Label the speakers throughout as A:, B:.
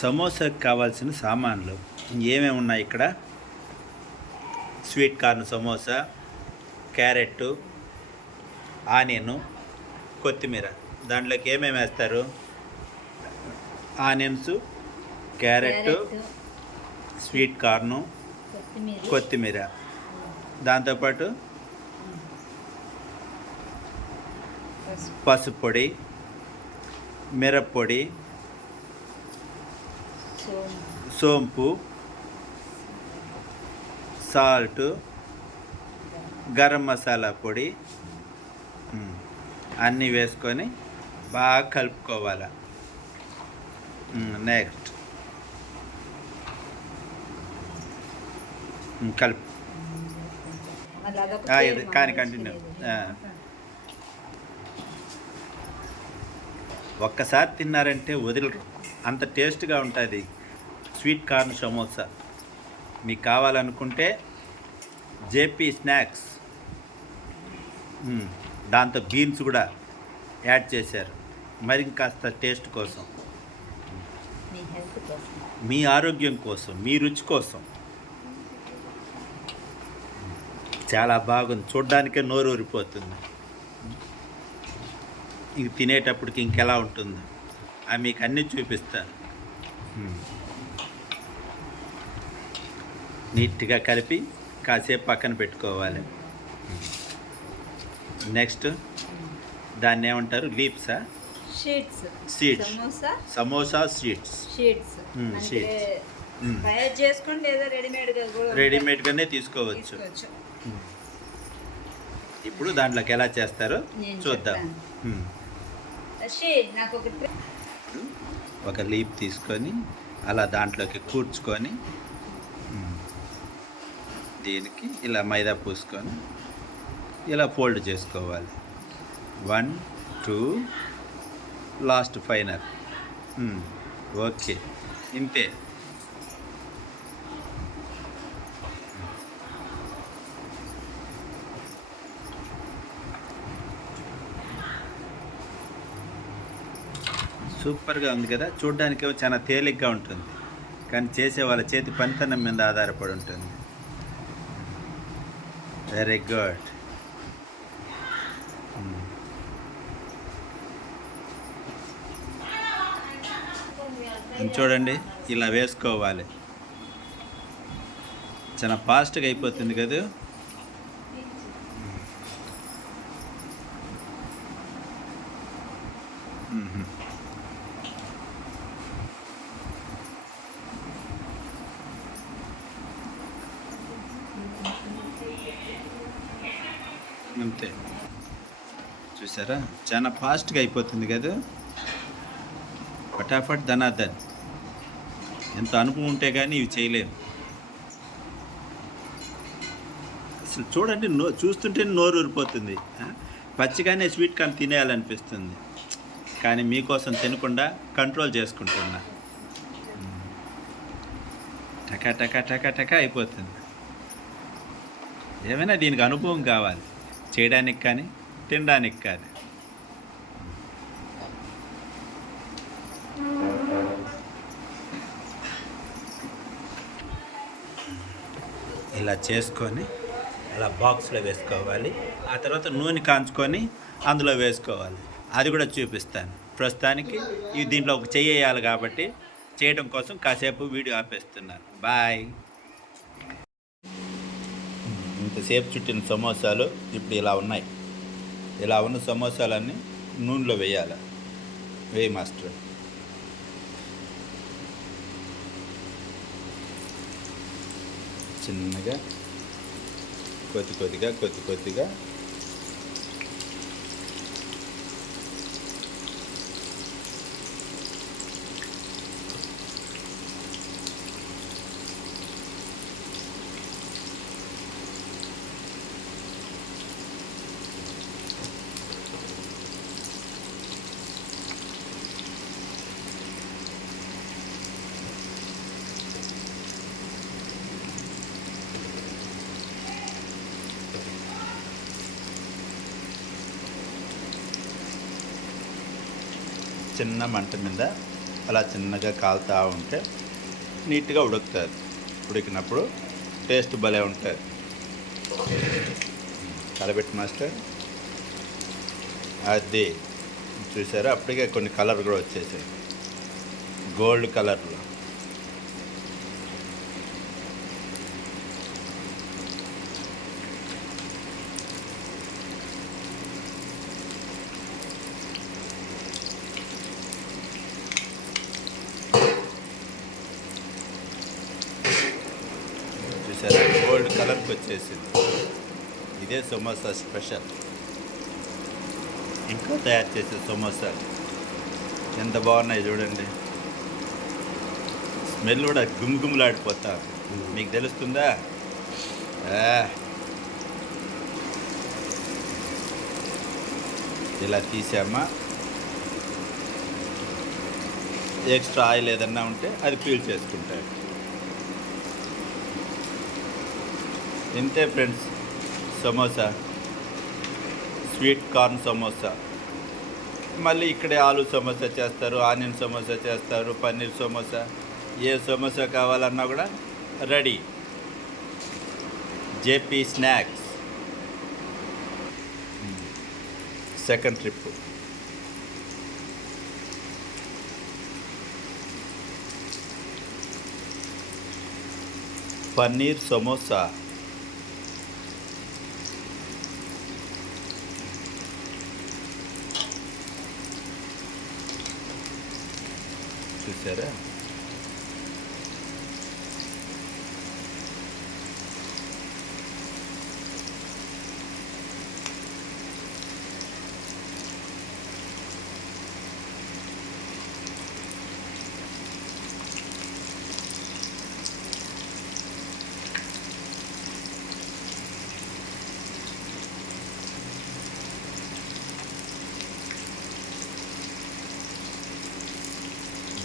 A: సమోసాకి కావాల్సిన సామాన్లు ఏమేమి ఉన్నాయి ఇక్కడ? Sweet corn samosa carrot onion కొత్తిమీర. దాంట్లోకి ఏమేమి వేస్తారు? ఆనియన్స్ క్యారెట్ స్వీట్ కార్ను
B: కొత్తిమీర.
A: దాంతోపాటు
B: పసుపు,
A: పసుపు. పొడి మిరప్పొడి
B: సోంపు,
A: సాల్ట్ గరం మసాలా పొడి అన్నీ వేసుకొని బాగా కలుపుకోవాలి. నెక్స్ట్ కలుపు. ఇది కానీ. కంటిన్యూ ఒక్కసారి తిన్నారంటే వదలరు. అంత టేస్ట్గా ఉంటుంది. Sweet corn samosa. మీకు కావాలనుకుంటే జేపీ స్నాక్స్. దాంతో బీన్స్ కూడా యాడ్ చేశారు. మరి కాస్త టేస్ట్ కోసం.
B: మీ
A: ఆరోగ్యం కోసం మీ రుచి కోసం. చాలా బాగుంది. చూడ్డానికే నోరు ఊరిపోతుంది. ఇది తినేటప్పటికి ఇంకెలా ఉంటుంది? అవి మీకు అన్నీ చూపిస్తాను మ్మ్. నీట్గా కలిపి కాసేపు పక్కన పెట్టుకోవాలి. నెక్స్ట్ దాన్ని ఏమంటారు? లీప్సా
B: షీట్స్. సమోసా
A: స్వీట్స్
B: షీట్స్ కూడా
A: రెడీమేడ్గానే తీసుకోవచ్చు.
B: తీసుకోవచ్చు.
A: ఇప్పుడు దాంట్లోకి ఎలా చేస్తారో చూద్దాం.
B: షీ నాకు ఒక
A: లీప్ తీసుకొని అలా దాంట్లోకి కూర్చుకొని. దీనికి ఇలా మైదా పూసుకొని ఇలా ఫోల్డ్ చేసుకోవాలి. One two last final. Okay. ఇంతే. సూపర్గా ఉంది కదా? చూడ్డానికి చాలా తేలిగ్గా ఉంటుంది. కానీ చేసే వాళ్ళ చేతి పనితనం మీద ఆధారపడి ఉంటుంది. Very good. చూడండి ఇలా వేసుకోవాలి. చాలా ఫాస్ట్గా అయిపోతుంది కదా. అంతే. చూసారా? చాలా ఫాస్ట్గా అయిపోతుంది కదా? ఫటాఫట్ ధనాధన్. ఎంత అనుభవం ఉంటే కానీ ఇవి చేయలేము అసలు చూడండి నో చూస్తుంటే నోరు ఊరిపోతుంది. పచ్చిగానే స్వీట్ కార్న్ తినేయాలనిపిస్తుంది. కానీ మీకోసం తినకుండా కంట్రోల్ చేసుకుంటున్నా. టకా టకా టకా టకా అయిపోతుంది. ఏమైనా దీనికి అనుభవం కావాలి. చేయడానికి కానీ తినడానికి కానీ. ఇలా చేసుకొని అలా బాక్స్లో వేసుకోవాలి. ఆ తర్వాత నూనె కాంచుకొని అందులో వేసుకోవాలి. అది కూడా చూపిస్తాను. ప్రస్తుతానికి ఇవి దీంట్లో ఒక చెయ్యాలి కాబట్టి చేయడం కోసం కాసేపు వీడియో ఆపేస్తున్నాను. బాయ్. ఇంతసేపు చుట్టిన సమోసాలు ఇప్పుడు ఇలా ఉన్నాయి. ఇలా ఉన్న సమోసాలన్నీ నూనెలో వేయాలి. వేయి మాస్టర్. చిన్నగా కొద్ది కొద్దిగా కొద్ది కొద్దిగా చిన్న మంట మీద అలా చిన్నగా కాలుతూ ఉంటే నీట్గా ఉడుకుతుంది ఉడికినప్పుడు టేస్ట్ భలే ఉంటుంది. కలబెట్టి మాస్టర్. అది చూసారా? అప్పటికే కొన్ని కలర్ కూడా వచ్చేసాయి. గోల్డ్ కలర్లో చూసారా గోల్డ్ కలర్కి వచ్చేసింది. ఇదే సమోసా స్పెషల్. ఇంట్లో తయారు చేసే సమోసా ఎంత బాగున్నాయి చూడండి. స్మెల్ కూడా గుమ్గుమ్లాడిపోతా. మీకు తెలుస్తుందా. ఇలా తీసామా? ఎక్స్ట్రా ఆయిల్ ఏదన్నా ఉంటే అది పీల్ చేసుకుంటారు ఇంతే friends samosa. Sweet corn samosa. మళ్ళీ ఇక్కడే ఆలు సమోసా చేస్తారు ఆనియన్ సమోసా చేస్తారు పన్నీర్ సమోసా. ఏ సమోసా కావాలన్నా కూడా ready. JP snacks. Second trip. Paneer samosa. చూసారా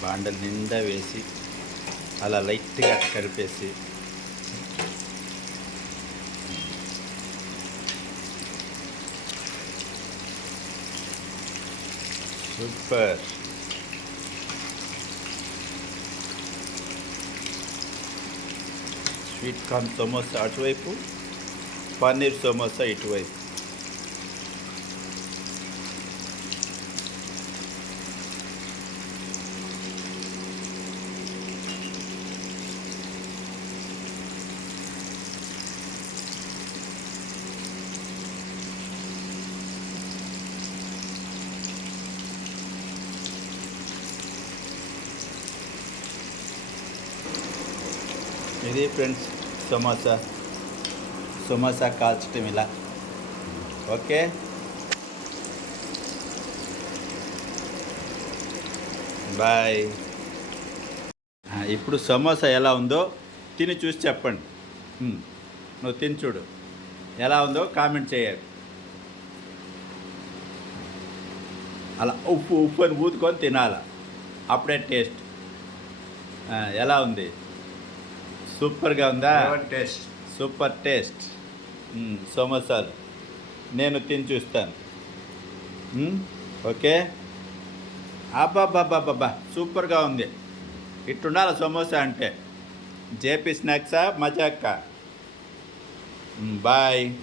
A: బాండలు నిండా వేసి అలా లైట్గా కలిపేసి సూపర్. స్వీట్ కార్న్ సమోసా అటువైపు పన్నీర్ సమోసా ఇటువైపు. ఇది ఫ్రెండ్స్ సమోసా. సమోసా కాల్చటం ఇలా. ఓకే? బాయ్. ఇప్పుడు సమోసా ఎలా ఉందో తిని చూసి చెప్పండి. నువ్వు తిని చూడు. ఎలా ఉందో కామెంట్ చేయాలి. అలా ఉప్పు ఉప్పు అని ఊదుకొని తినాల. అప్పుడే టేస్ట్. ఎలా ఉంది? సూపర్గా ఉందా?
C: Taste
A: super taste. సమోసాలు. నేను తిని చూస్తాను. ఓకే? అబ్బాబ్బాబ్బాబ్బా సూపర్గా ఉంది. ఇట్టుండాలి సమోసా అంటే? జేపీ స్నాక్సా మజాక్క? బాయ్.